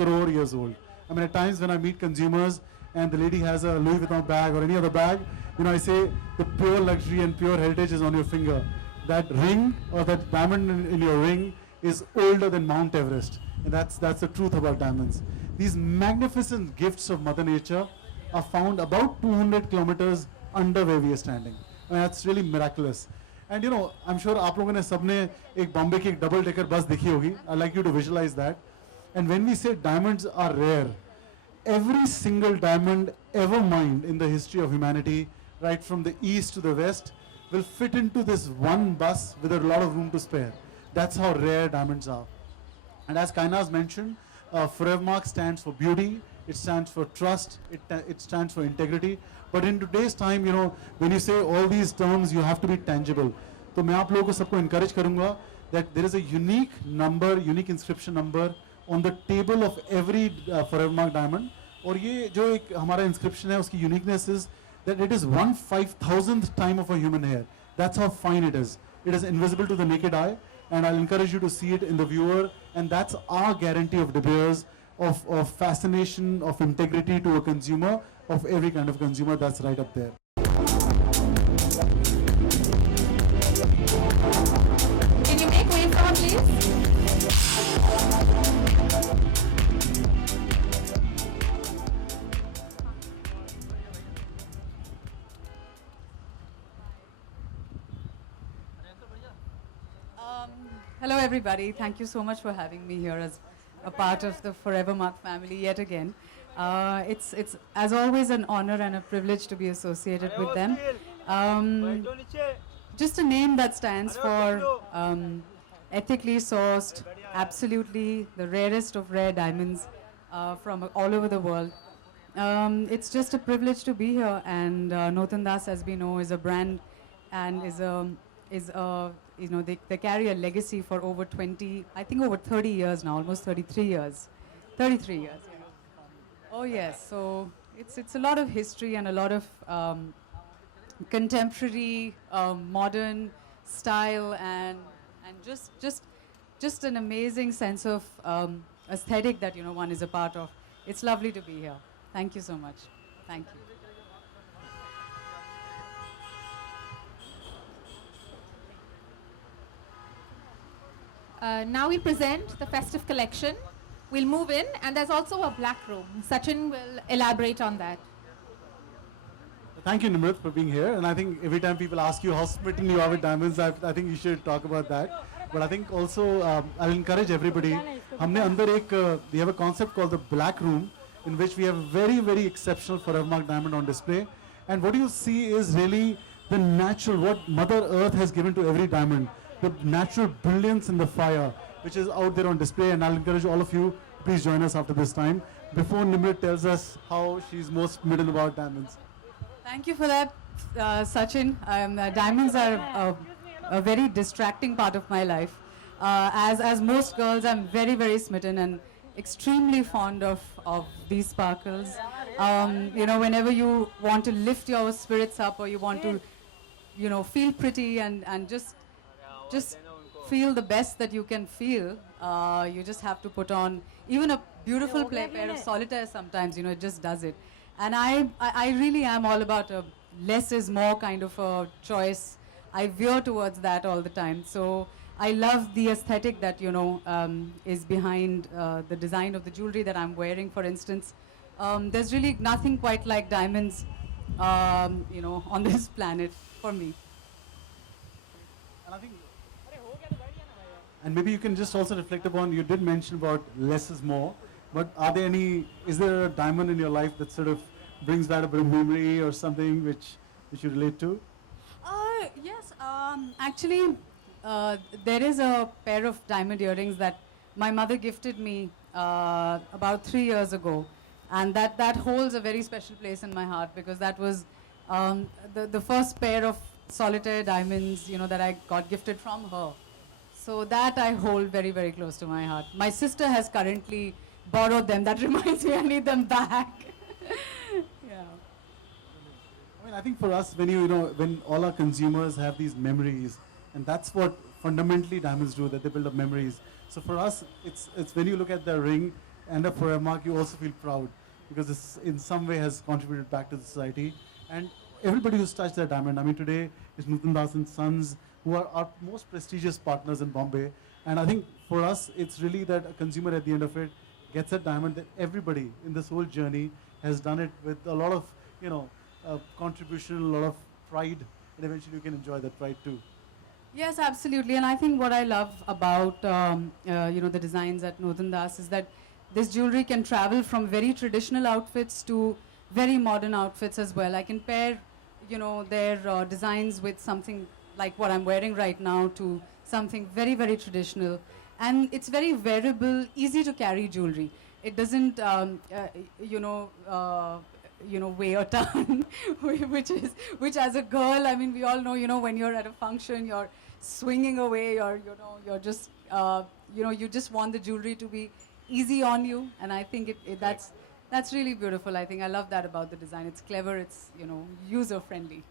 crore years old. I mean, at times when I meet consumers and the lady has a Louis Vuitton bag or any other bag, I say the pure luxury and pure heritage is on your finger. That ring or that diamond in your ring is older than Mount Everest. And that's the truth about diamonds. These magnificent gifts of Mother Nature are found about 200 kilometers under where we are standing. I mean, that's really miraculous. And I'm sure आप लोगों ने सबने एक बॉम्बे की एक double decker bus देखी होगी. I'd like you to visualize that. And when we say diamonds are rare, every single diamond ever mined in the history of humanity, right from the east to the west, will fit into this one bus with a lot of room to spare. That's how rare diamonds are. And as Kainaz mentioned, Forevermark stands for beauty, it stands for trust, it stands for integrity. But in today's time, when you say all these terms, you have to be tangible. So मैं आप लोगों को सबको encourage करूँगा that there is a unique number, unique inscription number on the table of every Forevermark diamond. और ये जो एक हमारा inscription है, उसकी uniqueness is that it is 1/5000th time of a human hair. That's how fine it is. It is invisible to the naked eye, and I'll encourage you to see it in the viewer, and that's our guarantee of De Beers, of fascination, of integrity to a consumer, of every kind of consumer. That's right up there. Can you make way for her, please? Hello everybody, thank you so much for having me here as a part of the Forevermark family yet again. It's as always an honor and a privilege to be associated with them. Just a name that stands for ethically sourced, absolutely the rarest of rare diamonds from all over the world. It's just a privilege to be here, and Notan Das, as we know, is a brand and they carry a legacy for over 20, I think over 30 years now, almost 33 years. 33 years, yeah. Oh yes, so it's a lot of history and a lot of contemporary, modern style and just an amazing sense of aesthetic that one is a part of. It's lovely to be here. Thank you so much. Thank you. Now we present the festive collection. We'll move in, and there's also a black room. Sachin will elaborate on that. Thank you, Nimrat, for being here. And I think every time people ask you how smitten you are with diamonds, I think you should talk about that. But I think also I'll encourage everybody. We have a concept called the black room, in which we have a very, very exceptional Forevermark diamond on display. And what you see is really the natural, what Mother Earth has given to every diamond. The natural brilliance in the fire, which is out there on display, and I'll encourage all of you, please join us after this time, before Nimrat tells us how she's most smitten about diamonds. Thank you for that, Sachin. Diamonds are a very distracting part of my life. As most girls, I'm very, very smitten and extremely fond of these sparkles. Whenever you want to lift your spirits up, or you want to, feel pretty and just feel the best that you can feel, you just have to put on even a beautiful pair of solitaire sometimes, it just does it. And I really am all about a less is more kind of a choice. I veer towards that all the time. So I love the aesthetic that, is behind the design of the jewelry that I'm wearing, for instance. There's really nothing quite like diamonds, on this planet for me. And I think, and maybe you can just also reflect upon, you did mention about less is more, but is there a diamond in your life that sort of brings back a bit of memory or something which you relate to? Yes, actually, there is a pair of diamond earrings that my mother gifted me about 3 years ago, and that holds a very special place in my heart, because that was the first pair of solitaire diamonds, that I got gifted from her. So that I hold very, very close to my heart. My sister has currently borrowed them. That reminds me I need them back. Yeah. I mean, I think for us, when all our consumers have these memories, and that's what fundamentally diamonds do, that they build up memories. So for us, it's when you look at the ring, end up for a mark, you also feel proud because this in some way has contributed back to the society. And everybody who's touched their diamond. I mean, today is Nutan Das and Sons, who are our most prestigious partners in Bombay. And I think for us, it's really that a consumer at the end of it gets a diamond that everybody in this whole journey has done it with a lot of, contribution, a lot of pride, and eventually you can enjoy that pride too. Yes, absolutely. And I think what I love about the designs at Nutan Das is that this jewelry can travel from very traditional outfits to very modern outfits as well. I can pair, their designs with something like what I'm wearing right now to something very, very traditional. And it's very wearable, easy to carry jewelry. It doesn't, weigh a ton, which as a girl, I mean, we all know, when you're at a function, you're swinging away, you're just, you just want the jewelry to be easy on you. And I think that's really beautiful. I think I love that about the design. It's clever, it's, user friendly.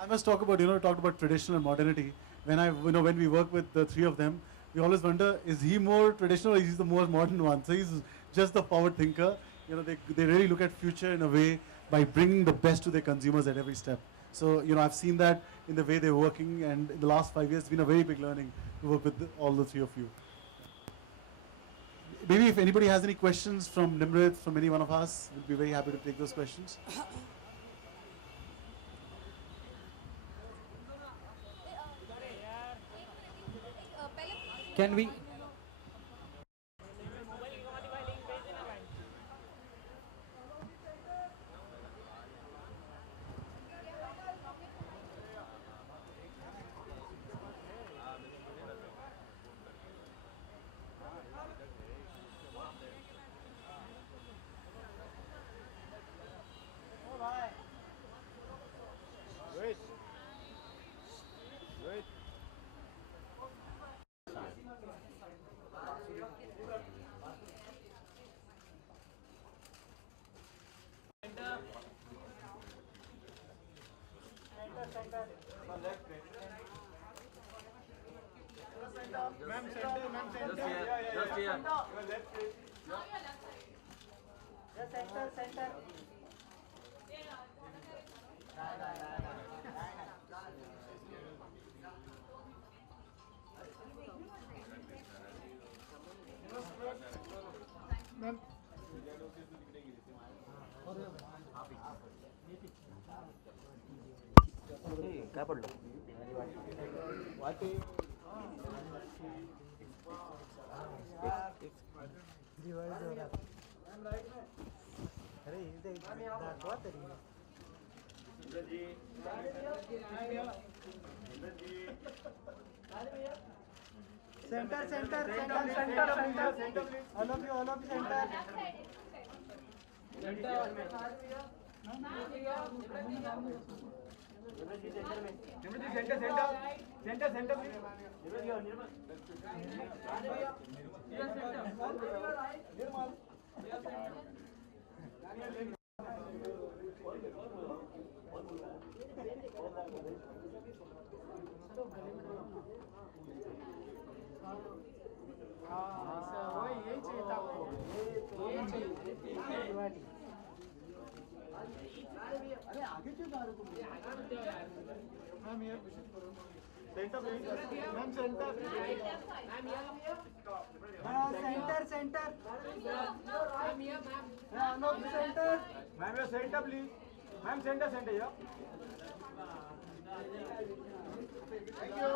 I must talk about, talked about traditional and modernity. When we work with the three of them, we always wonder, is he more traditional or is he the more modern one? So he's just the forward thinker. They really look at future in a way by bringing the best to their consumers at every step. So, I've seen that in the way they're working, and in the last 5 years, it's been a very big learning to work with all the three of you. Maybe if anybody has any questions from Nimrit, from any one of us, we'd be very happy to take those questions. Can we? काय पडलं अरे दाखवा तरी centre centre centre centre centre all of you centre centre centre centre ma'am centre centre centre ma'am your centre please ma'am centre centre या thank you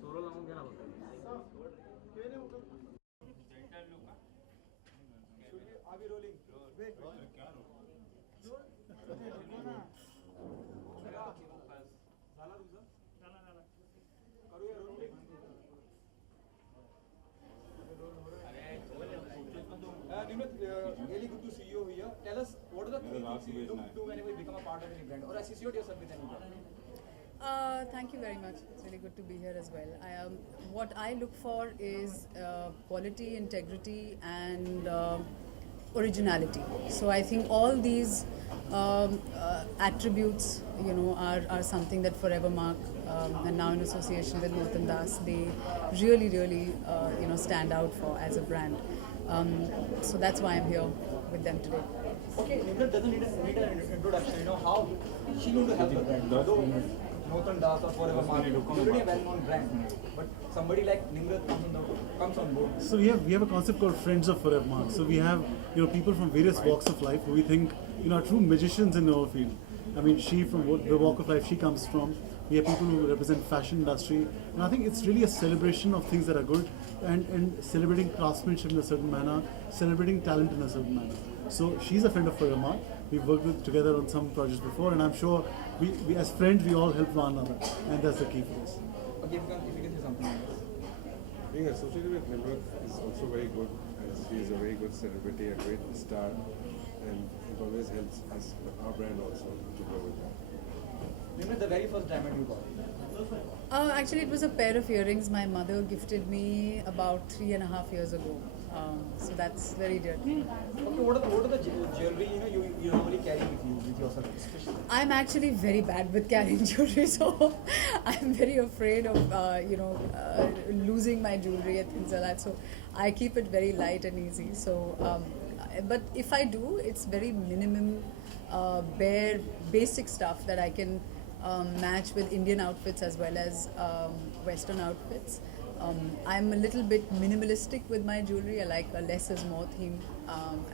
solo लावून घ्या ना अभी rolling Nimrit, really good to see you here. Tell us, what are the three things you look to whenever you become a part of any brand or associate yourself with any brand? Thank you very much. It's really good to be here as well. What I look for is quality, integrity, and originality. So I think all these attributes, are something that forever mark, and now in association with Norton Das, they really, really, stand out for as a brand. So that's why I'm here with them today. Okay, Nimrat doesn't need an introduction. You know how she knew to help the brand. Though Norton Das or Forever Mark, it's already a well-known brand. But somebody like Nimrat comes on board. So we have a concept called Friends of Forever Mark. So we have people from various walks of life who we think are true magicians in our field. I mean, she from the walk of life she comes from. We have people who represent fashion industry, and I think it's really a celebration of things that are good, and celebrating craftsmanship in a certain manner, celebrating talent in a certain manner. So she's a friend of Forever Mark. We've worked together on some projects before, and I'm sure we as friends we all help one another, and that's the key for us. Okay, if you can say something. Being associated with Nimrat is also very good, as she is a very good celebrity, a great star, and it always helps us, our brand also, to grow with that. Nimrat, the very first diamond you got. Actually, it was a pair of earrings my mother gifted me about 3.5 years ago. So that's very dear to me. Okay, what are the jewelry you normally carry with yourself, especially? I'm actually very bad with carrying jewelry, so I'm very afraid of losing my jewelry and things like that. So I keep it very light and easy. So, but if I do, it's very minimum, bare, basic stuff that I can match with Indian outfits as well as Western outfits. I'm a little bit minimalistic with my jewelry. I like a less is more theme,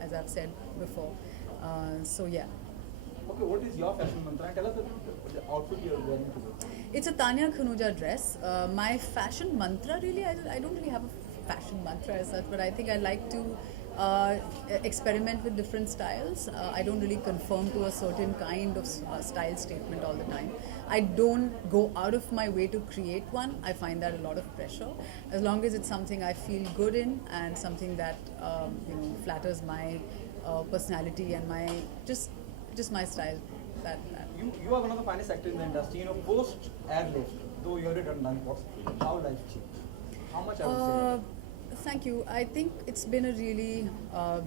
as I've said before. So yeah. Okay, what is your fashion mantra? And tell us the outfit you're wearing today. It's a Tanya Khanuja dress. My fashion mantra, really, I don't really have a fashion mantra as such, but I think I like to experiment with different styles. I don't really conform to a certain kind of style statement all the time. I don't go out of my way to create one. I find that a lot of pressure. As long as it's something I feel good in and something that flatters my personality and my just my style. That. You are one of the finest actors in the industry. Post airlift, though you already done lunchbox, how life changed? How much I would say? Thank you. I think it's been a really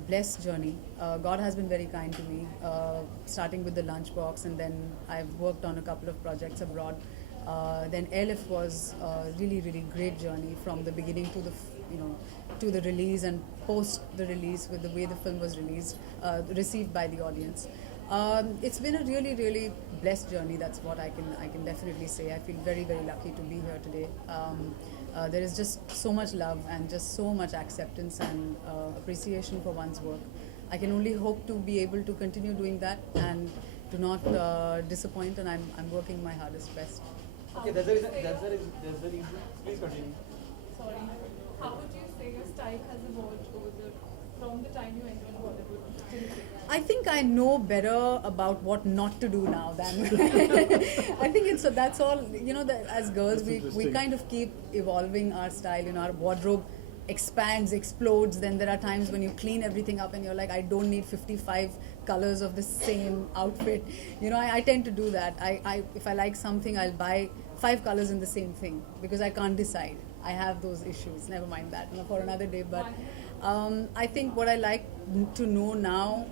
blessed journey. God has been very kind to me, starting with the lunchbox, and then I've worked on a couple of projects abroad. Then Airlift was a really, really great journey from the beginning to the, to the release and post the release with the way the film was received by the audience. It's been a really, really blessed journey. That's what I can definitely say. I feel very, very lucky to be here today. There is just so much love and just so much acceptance and appreciation for one's work. I can only hope to be able to continue doing that and to not disappoint, and I'm working my hardest best. Okay, that's the reason. Please continue. Sorry. How would you say your style has evolved from the time you entered Bollywood till today? I think I know better about what not to do now than I think that's all. As girls, we kind of keep evolving our style. Our wardrobe expands, explodes. Then there are times when you clean everything up and you're like, I don't need 55 colors of the same outfit. I tend to do that. If I like something, I'll buy 5 colors in the same thing because I can't decide. I have those issues. Never mind that for another day. But I think what I like to know now,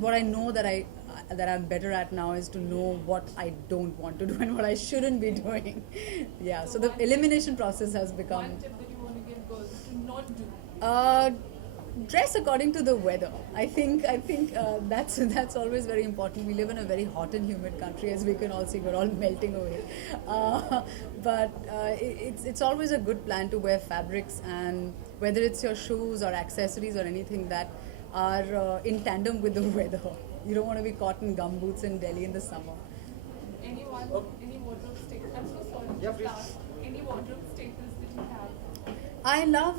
what I know that I'm better at now is to know what I don't want to do and what I shouldn't be doing. Yeah. So the elimination process has become. One tip that you want to give girls to not do? Dress according to the weather. I think that's always very important. We live in a very hot and humid country, as we can all see. We're all melting away. But it's always a good plan to wear fabrics, and whether it's your shoes or accessories or anything that are in tandem with the weather. You don't want to be caught in gumboots in Delhi in the summer. Any wardrobe staple? I'm so sorry. Yeah, please. Any wardrobe staples that you have? I love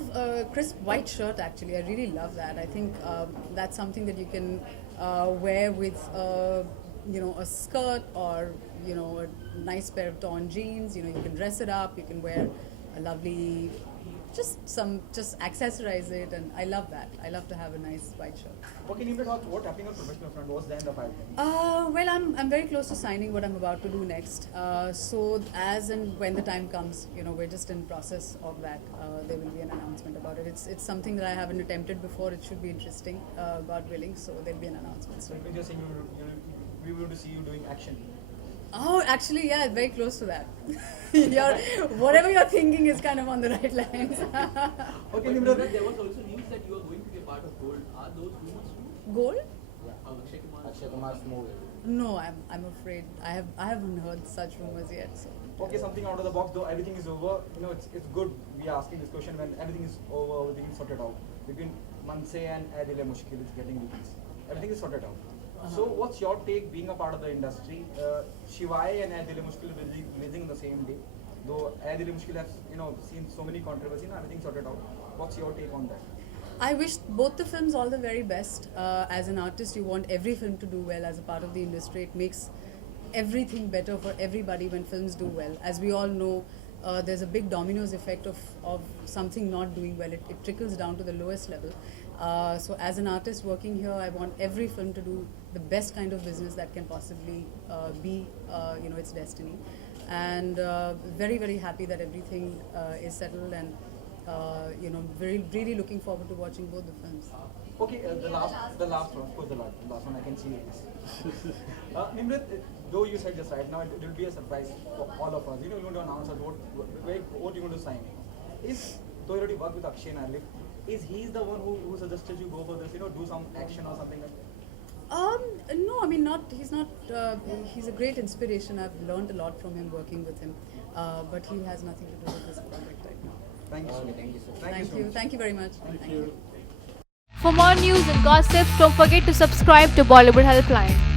crisp white shirt, actually. I really love that. I think that's something that you can wear with a skirt or a nice pair of torn jeans. You can dress it up. You can wear a lovely just accessorize it, and I love that. I love to have a nice white shirt. Okay, Nimrod, what happening on professional front? What's there in the pipeline? Well, I'm very close to signing what I'm about to do next. So as and when the time comes, you know, we're just in process of that. There will be an announcement about it. It's something that I haven't attempted before. It should be interesting, God willing. So there'll be an announcement So soon. we're just saying we will to see you doing action. Oh, actually, yeah, very close to that. Whatever you're thinking is kind of on the right lines. Okay, Nimrod. There was also news that you are going to be a part of Gold. Are those rumors true? Gold? Akshay Kumar's movie. No, I'm afraid I haven't heard such rumors yet. So. Okay, something out of the box though. Everything is over. You know, it's good. We are asking this question when everything is over, everything is sorted out. Between Manse and Adil Mushkil is getting released. Everything is sorted out. So, what's your take being a part of the industry? Shivai and Adil Mushkil will be releasing on the same day. Though Adil Mushkil has, you know, seen so many controversies, everything sorted out. What's your take on that? I wish both the films all the very best. As an artist, you want every film to do well. As a part of the industry, it makes everything better for everybody when films do well. As we all know, there's a big dominoes effect of something not doing well. It trickles down to the lowest level. So as an artist working here, I want every film to do the best kind of business that can possibly be, you know, its destiny. And very, very happy that everything is settled, and you know, really looking forward to watching both the films. Okay, the last one, of course, the last one I can see is. Nimrod, though you said just right now, it will be a surprise for all of us. You know, you want to announce what you want to sign. Though you already worked with Akshay and Arif, is he the one who suggested you go for this? You know, do some action or something like that. No, I mean, he's not, he's a great inspiration. I've learned a lot from him working with him, but he has nothing to do with this project right now. Thank you so much. Thank you very much. Thank you. For more news and gossip, don't forget to subscribe to Bollywood Helpline.